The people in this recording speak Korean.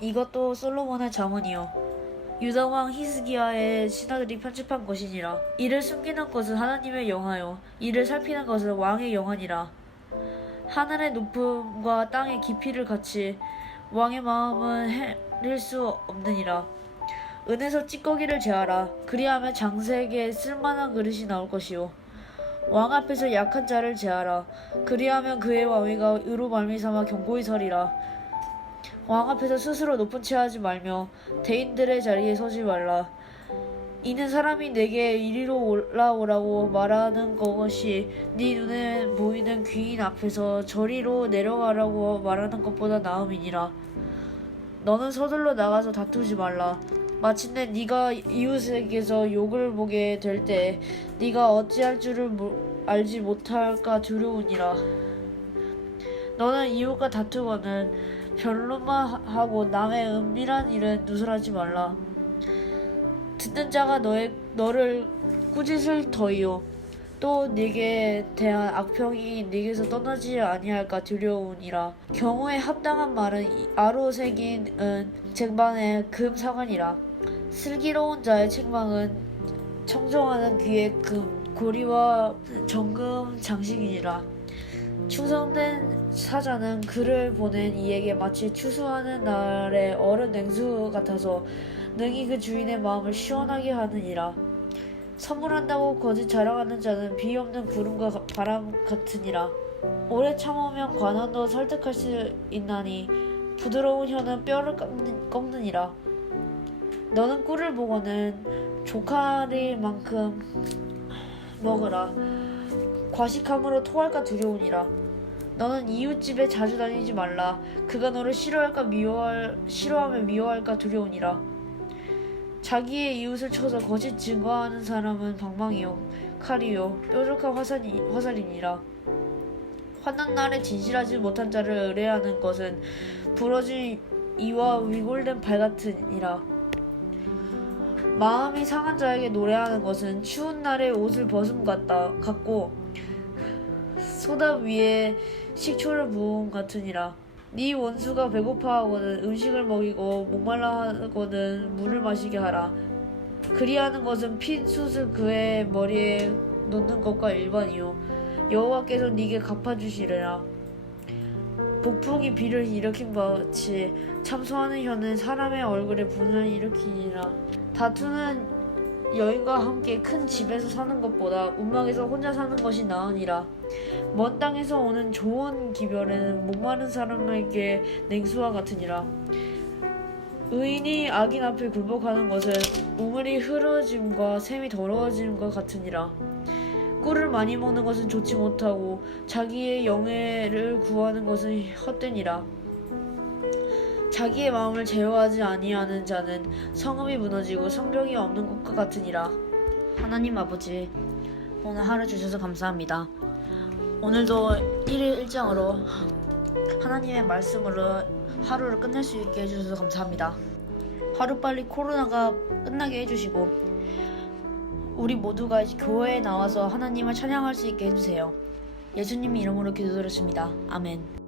이것도 솔로몬의 자문이요. 유다왕 히스기야의 신하들이 편집한 것이니라. 이를 숨기는 것은 하나님의 영하요. 이를 살피는 것은 왕의 영하니라. 하늘의 높음과 땅의 깊이를 같이 왕의 마음은 헤릴 수 없느니라. 은에서 찌꺼기를 제하라. 그리하면 장색에 쓸만한 그릇이 나올 것이요. 왕 앞에서 약한 자를 제하라. 그리하면 그의 왕위가 의로 말미삼아 견고히 서리라. 왕 앞에서 스스로 높은 체하지 말며 대인들의 자리에 서지 말라. 이는 사람이 내게 이리로 올라오라고 말하는 것이 네 눈에 보이는 귀인 앞에서 저리로 내려가라고 말하는 것보다 나음이니라. 너는 서둘러 나가서 다투지 말라. 마침내 네가 이웃에게서 욕을 보게 될 때 네가 어찌할 줄을 모- 알지 못할까 두려우니라. 너는 이웃과 다투거는 하- 하고 남의 은밀한 일은 누설하지 말라. 듣는 자가 너의 너를 꾸짖을 터이요. 또 네게 대한 악평이 네게서 떠나지 아니할까 두려우니라. 경우에 합당한 말은 이- 아로 새긴 은 쟁반의 금 사관이라. 슬기로운 자의 책망은 청정하는 귀의 금 고리와 정금 장식이니라. 충성된 사자는 그를 보낸 이에게 마치 추수하는 날의 얼음 냉수 같아서 능히 그 주인의 마음을 시원하게 하느니라. 선물한다고 거짓 자랑하는 자는 비 없는 구름과 가- 바람 같으니라. 오래 참으면 관원도 설득할 수 있나니 부드러운 혀는 뼈를 꺾는, 꺾느니라. 너는 꿀을 보고는 조카리만큼 먹으라. 과식함으로 토할까 두려우니라. 너는 이웃집에 자주 다니지 말라. 그가 너를 싫어할까 미워할 싫어하며 미워할까 두려우니라. 자기의 이웃을 쳐서 거짓 증거하는 사람은 방망이요 칼이요 뾰족한 화살이, 화살이니라. 환난 날에 진실하지 못한 자를 의뢰하는 것은 부러진 이와 위골된 발 같으니라. 마음이 상한 자에게 노래하는 것은 추운 날에 옷을 벗음 같다 같고 소다 위에 식초를 부음 같으니라. 네 원수가 배고파하거든 음식을 먹이고 목말라하거든 물을 마시게 하라. 그리하는 것은 핀 숯을 그의 머리에 놓는 것과 일반이요 여호와께서 네게 갚아주시리라. 폭풍이 비를 일으킨 것 같이 참소하는 혀는 사람의 얼굴에 분을 일으키니라. 다투는 여인과 함께 큰 집에서 사는 것보다 움막에서 혼자 사는 것이 나으니라. 먼 땅에서 오는 좋은 기별에는 목마른 사람에게 냉수와 같으니라. 의인이 악인 앞에 굴복하는 것은 우물이 흐러짐과 샘이 더러워짐과 같으니라. 꿀을 많이 먹는 것은 좋지 못하고 자기의 영예를 구하는 것은 헛되니라. 자기의 마음을 제어하지 아니하는 자는 성읍이 무너지고 성벽이 없는 곳과 같으니라. 하나님 아버지, 오늘 하루 주셔서 감사합니다. 오늘도 1일 1장으로 하나님의 말씀으로 하루를 끝낼 수 있게 해주셔서 감사합니다. 하루빨리 코로나가 끝나게 해주시고 우리 모두가 교회에 나와서 하나님을 찬양할 수 있게 해주세요. 예수님 이름으로 기도드렸습니다. 아멘.